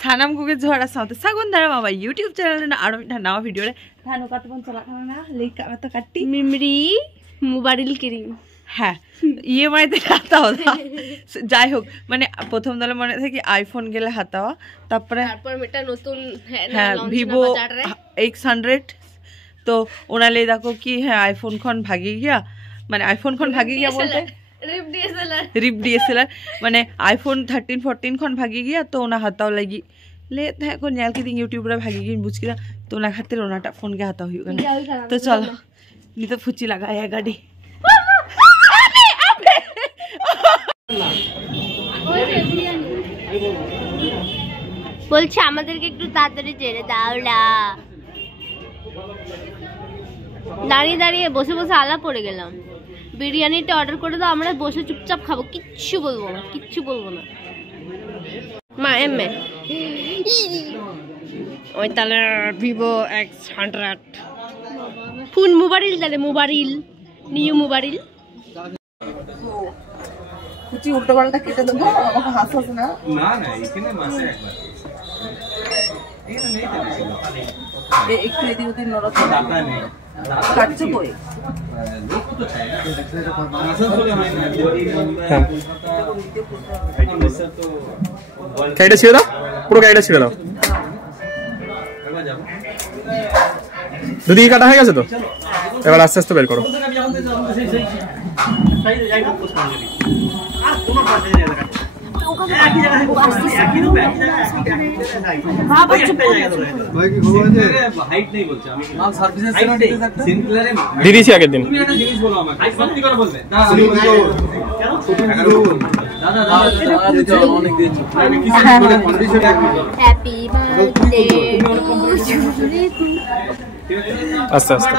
सानम को जोड़ा साथ सगुंधरा मामा YouTube चैनल ने आरो मिठा नवा वीडियो रे थानो का तो चला खाना लेका तो काटी मेमोरी मोबाइल क्रीम হ্যাঁ ইএমআই তে হাতা হতা যাই হোক মানে প্রথম দলে মনে থাকে কি আইফোন গেলে হাতাওয়া তারপরে এটা নতুন হ্যাঁ ভিভো X100 তো ওনালে দেখো কি হ্যাঁ আইফোন খন ভাগি গিয়া মানে আইফোন খন ভাগি গিয়া বলতে रिप DSLR माने आईफोन 13 14 खन भागी गया तो ओना हाताव लगी ले था को नेल के दिन यूट्यूब रे भागी गई बुझकिरा तो ओना खातिर ओनाटा फोन के हाताव हुई गना तो चल नी तो फुची लगाया गाड़ी বলছে আমাদেরকে একটু তাড়াতাড়ি ছেড়ে দাও না দাঁড়িয়ে দাঁড়িয়ে বসে বসে আলা পড়ে গেলাম বিরিয়ানিটা অর্ডার করে দাও আমরা বসে চুপচাপ খাবো কিচ্ছু বলবো না মা এমএ ওই তাহলে ভিভো X100 ফোন মোবাইল তাহলে মোবাইল নিউ মোবাইল কুচি উল্টো পাল্টা কেটে দেবো আমাকে হাসছ না না না এখানে মাসে একবার এখানে নেই তো একটু এদিক ওদিক নড়াচড়া দাদা নেই কাটছো কই লোক তো চাই না মাসে চলে হয় না কাইটা ছেড়ে দাও পুরো কাইটা ছেড়ে দাও দুদিকে কাটা হয়ে গেছে তো এবার আস্তে আস্তে বের করো দিদি আগের দিন আস্তে আস্তে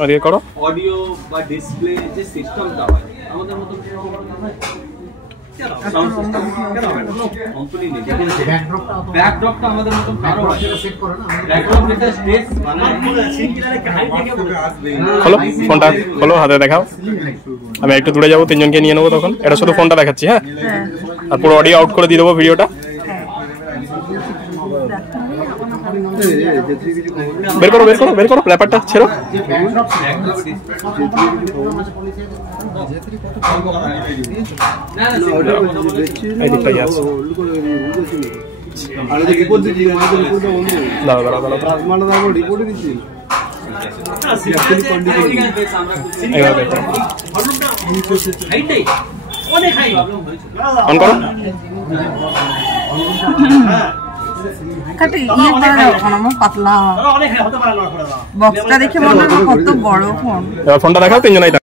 ওদিকে করো অডিও বা ডিসপ্লে যে সিস্টেমটা হয় আমাদের মতো সাউন্ড সিস্টেম কেন হয় না কোম্পানি নেই ব্যাকড্রপটা আমাদের মতো কারো হয় সেট করো না ব্যাকড্রপ যেটা স্টেজ বানায় সিঙ্গেলারে হাইট থেকে খোলো ফোনটা খোলো হাতে দেখাও আমি একটু দূরে যাবো তিনজনকে নিয়ে নেবো তখন এটা শুধু ফোনটা দেখাচ্ছি হ্যাঁ আর পুরো অডিও আউট করে দিয়ে দেবো ভিডিওটা বের করো ব্যাপারটা ছেড়ো অন করো কাটি ইয়ে করে দাও কোন পাতলা বক্সটা দেখে মনে হয় কত বড় ফোন এবার ফোনটা দেখাও তিনজনই দেখো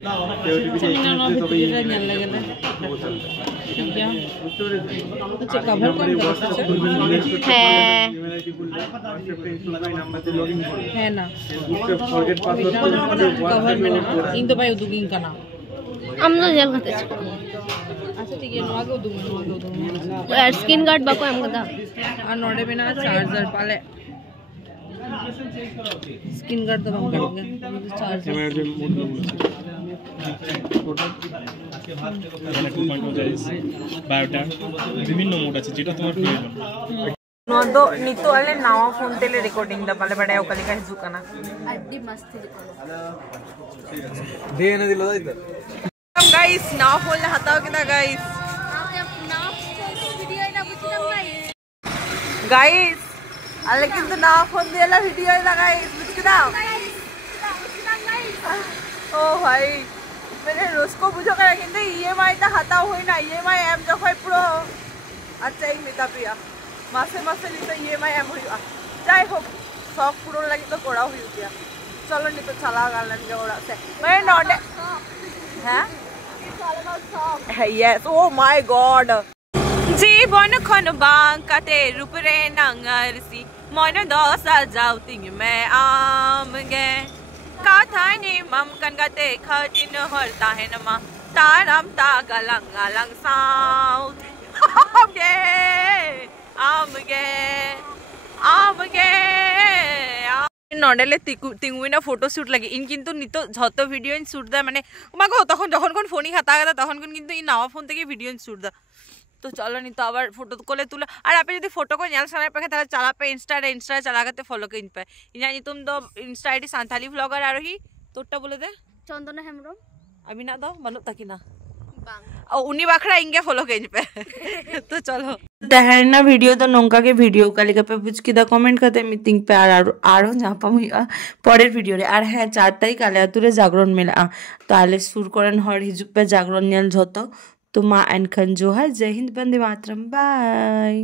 है ना कवर में ना इन तो भाई दुगिंग का नाम আমরা জেল খাতে अच्छा ठीक है नवागे दूंगा আর স্ক্রিন গার্ড বাকো আমগো দা और नोडे बिना चार्जर पाले स्क्रीन गार्ड तो हम करेंगे चार्जर বায়োটা বিভিন্ন মোড আছে যেটা তোমার প্রয়োজন नोदो नितो वाले नवा फोन तेले रिकॉर्डिंग दा पाले बड़ा ओकली का हिजुकाना अड्डी मस्त दे ना दिलो इधर गाइस नवा फोन ले हटाओ किना गाइस गाइस अल्ले किंतु नवा फोन देला वीडियो ना गाइस बुझकिना ओ भाई मैंने रोज को बुझो करा किंतु ईएमआई ता हटाओ होई ना ईएमआई एम जखय प्रो अच्छा ही मिता पिया मासे मासे नितो ईएमआई एम हुई जाय हो शौक पूरा लगी तो कोड़ा हुई गया चलो नहीं तो चला गालन के ओड़ा से मैं नॉट हैं yes oh my god जीवन खन बांकाते रूप रे नंगरसी मन दोसा जाउतिंग मैं आम गे काथा ने मम कनगते खटिन हरता है नमा तारम ता गलंग गलंग साउथ आम गे নডেলে তিঙ্গুইনা ফটোশুট লাগে ইন কিন্তু নিত যত ভিডিও ইন শুট দেয় মানে ওমাগো তখন যখন কোন ফোনই খাতা গেতা তখন কিন্তু ই নাওয়া ফোন থেকে ভিডিও ইন শুট দেয় तो चलो नहीं तो आबार फोटो कोले तुला और आप जो फोटो को न्याल समय पे तारा चला पे इंस्टा चला करते फॉलो के इन पे इना तुम तो इंस्टा आईडी सांथाली व्लॉगर आरोही तोटा बोले दे चंदना हेमब्रम अभी ना दो मनो तकी ना और उन्हीं बाखड़ा इंगे फॉलो के इन पे तो चलो देहर ना वीडियो तो नोंका के वीडियो काली का पे पूछ के दा कमेंट करते मीटिंग पे आरो जापा मुइया परेर वीडियो रे আর হ্যাঁ 4 তারিখ আলে আতুরে জাগরণ মেলা তো আলে সুর করেন হর হিজুক पे জাগরণ নিয়াল যত तो माँ एंड खंजोहर जय हिंद वंदे मातरम बाय।